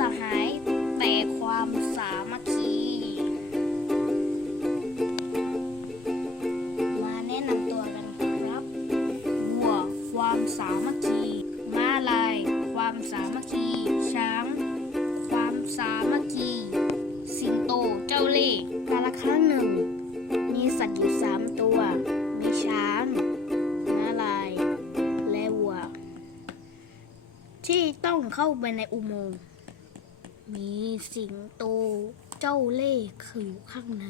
สหาย แต่ความสามัคคี มาแนะนำตัวกันครับวัวความสามัคคีม้าลาย ความสามัคคี ช้าง ความสามัคคี สิงโตเจ้าเล่ห์กาละครั้งหนึ่ง มีสัตว์อยู่สามตัว มีช้างม้าลาย และวัว ที่ต้องเข้าไปในอุโมงค์ มีสิงโตเจ้าเล่ห์คืออยู่ข้างใน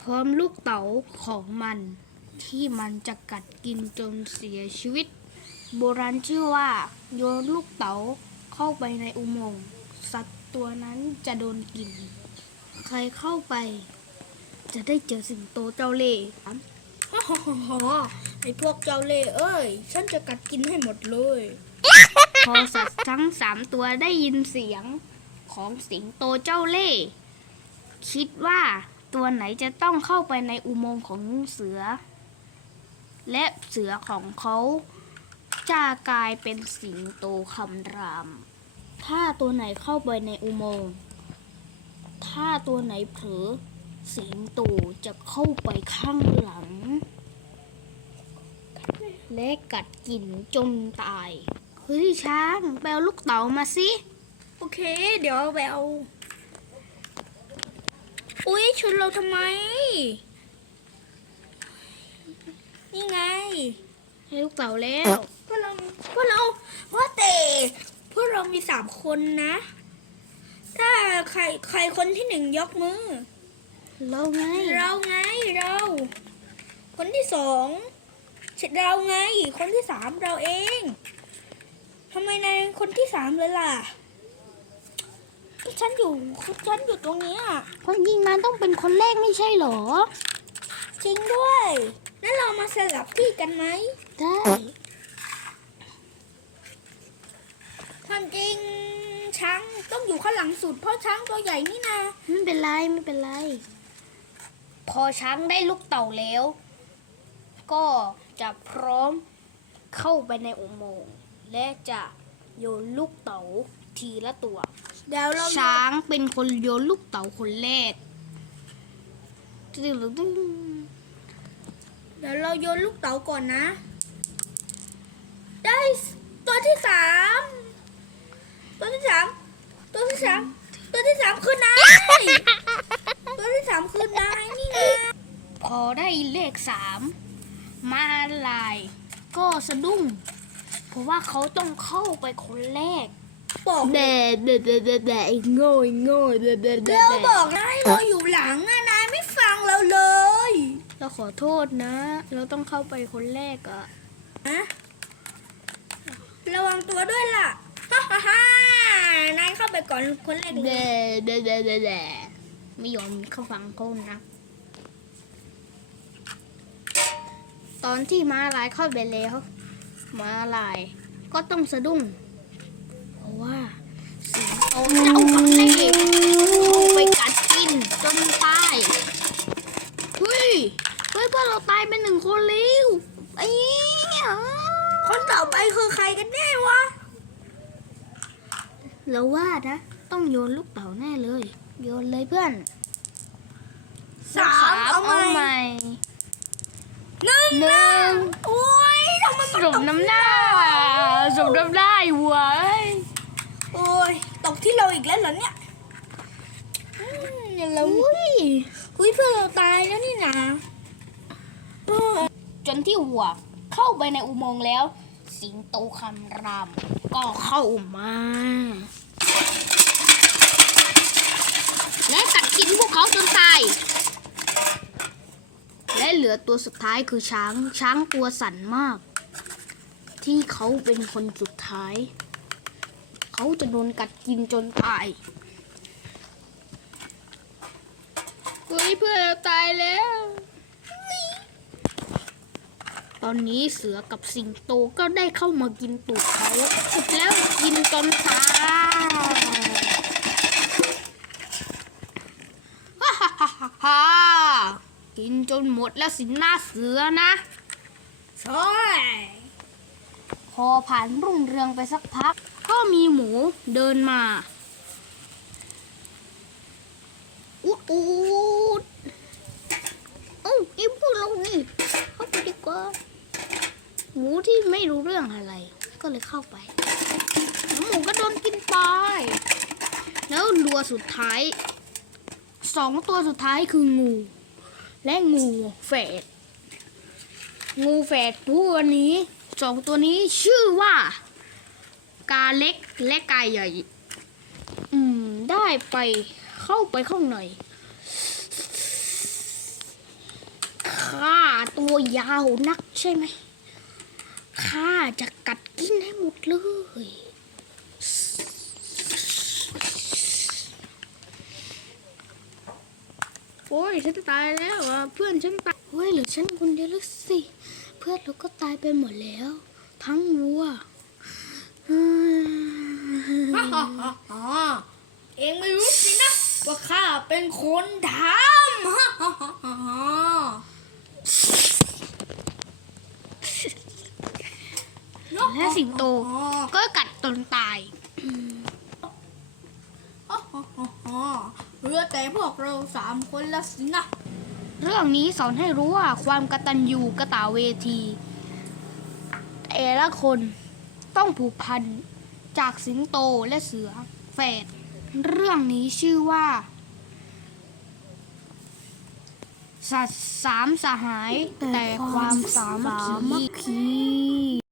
พร้อมลูกเต๋าของมันที่มันจะกัดกินจนเสียชีวิต โบราณชื่อว่าโยนลูกเต๋าเข้าไปในอุโมงค์สัตว์ตัวนั้นจะโดนกิน ใครเข้าไป จะได้เจอสิงโตเจ้าเล่ห์ฮ่าฮ่าฮ่าฮ่าไอพวกเจ้าเล่ห์เอ้ย ฉันจะกัดกินให้หมดเลย พอสัตว์ทั้งสามตัวได้ยินเสียง ของสิงโตเจ้าเล่ห์คิดว่าตัวไหนจะต้องเข้าไปในอุโมงค์ของเสือ และเสือของเขาจะกลายเป็นสิงโตคำราม ถ้าตัวไหนเข้าไปในอุโมงค์ ถ้าตัวไหนเผลอสิงโตจะเข้าไปข้างหลัง และกัดกินจนตาย เฮ้ยช้างไปเอาลูกเต๋ามาสิ โอเค เดี๋ยวเอาไปเอา อุ๊ยชนเราทำไม นี่ไง ให้ลูกเต๋าแล้ว พวกเรา พวกเราว่าแต่พวกเรามีสามคนนะ ถ้าใครใครคนที่หนึ่งยกมือ เราไง เราไงเรา คนที่สองเราไง คนที่สามเราเองทำไมนายคนที่สามเลยล่ะ ก็ฉันอยู่ฉันอยู่ตรงเนี้ยคนยิงมันต้องเป็นคนแรกไม่ใช่เหรอ จริงด้วยนั่นเรามาสลับที่กันไหมได้ความจริงช้างต้องอยู่ข้างหลังสุดเพราะช้างตัวใหญ่นี่นาไม่เป็นไรไม่เป็นไร พอช้างได้ลูกเต่าแล้ว ก็จะพร้อมเข้าไปในอุโมงค์และจะโยนลูกเต๋าทีละตัว เดี๋ยวเราช้างเป็นคนโยนลูกเต๋าคนแรกตึ้งตึ้งเดี๋ยวเราโยนลูกเต๋าก่อนนะ ได้ตัวที่สามตัวที่สามตัวที่สามตัวที่สามคือนายตัวที่สามคือนายนี่ไงพอได้เลขสามมาลาย ก็สะดุ้งเพราะว่าเขาต้องเข้าไปคนแรก บอกเดเดเดเดเดไอ้โง่ไอ้โง่เดเดเดเราเดบอกนายเราอยู่หลังอะนายไม่ฟังเราเลย เราขอโทษนะ เราต้องเข้าไปคนแรกอะนะระวังตัวด้วยล่ะฮ่าฮ่าฮ่านายเข้าไปก่อนคนแรกเดเลยเดเดเดเดไม่ยอมเข้าฟังเขานะตอนที่ม้าลายเข้าไปแล้วม้าลายก็ต้องสะดุ้ง เพราะว่าสิงโตเจ้ากับเล่เข้าไปกัดกิ นจนตายเฮ้ยเฮ้ยพวกเราตายไปหนึ่งคนแล้วไอ้เหี้ยคนต่อไปคือใครกันแน่วะเราว่านะ ต้องโยนลูกเต๋าแน่เลย โยนเลยเพื่อนสามเอาไหมใหม่หนึ่งหนึ่งโอ้ยทำไมมันสตมกน้ำหน้าสมน้ำหน้าอยู่เว้ยโอ้ยตกที่เราอีกแล้วเหรอเนี่ยอืม เนี่ยเราอุ้ยอุ้ยเพื่อนเราตายแล้วนี่นะจนที่หัวเข้าไปในอุโมงค์แล้ว สิงโตคำรามก็เข้ามา และกัดกินพวกเขาจนตาย และเหลือตัวสุดท้ายคือช้าง ช้างตัวสั่นมาก ที่เขาเป็นคนสุดท้าย เขาจะโดนกัดกินจนตาย เฮ้ยเพื่อนเราตายแล้ว ตอนนี้เสือกับสิงโตก็ได้เข้ามากินตูดเขาแล้วกินจนตายฮ่าฮ่าฮ่าฮ่ากินจนหมดแล้วสินหน้าเสือนะใช่พอผ่านรุ่งเรืองไปสักพัก ก็มีหมูเดินมาอุดอุดเอ้าไอ้พวกเรานี่ เข้าไปดีกว่า หมูที่ไม่รู้เรื่องอะไร ก็เลยเข้าไปแล้วหมูก็โดนกินไป แล้วตัวสุดท้ายสองตัวสุดท้ายคืองู และงูแฝดงูแฝดตัวนี้สองตัวนี้ชื่อว่า กาเล็กและกายใหญ่ อืม ได้ไปเข้าไปข้างใน ข้าตัวยาวนักใช่ไหมข้าจะกัดกินให้หมดเลยโอ้ยฉันตายแล้วอะเพื่อนฉันตายโอ้ยเหลือฉันคนเดียวแล้วสิ เพื่อนเราก็ตายไปหมดแล้ว ทั้งวัวเองไม่รู้สินะ ว่าข้าเป็นคนทำฮ่าฮ่าฮ่าฮ่าฮ่า และสิงโต ก็กัดตนตายฮ่าฮ่าฮ่าฮ่าเหลือแต่พวกเราสามคนแล้วสินะ เรื่องนี้สอนให้รู้ว่าความกตัญญูกตเวที แต่ละคนต้องผูกพันจากสิงโตและเสือแฝด เรื่องนี้ชื่อว่าสัตว์สามสหายแต่ความสามัคคี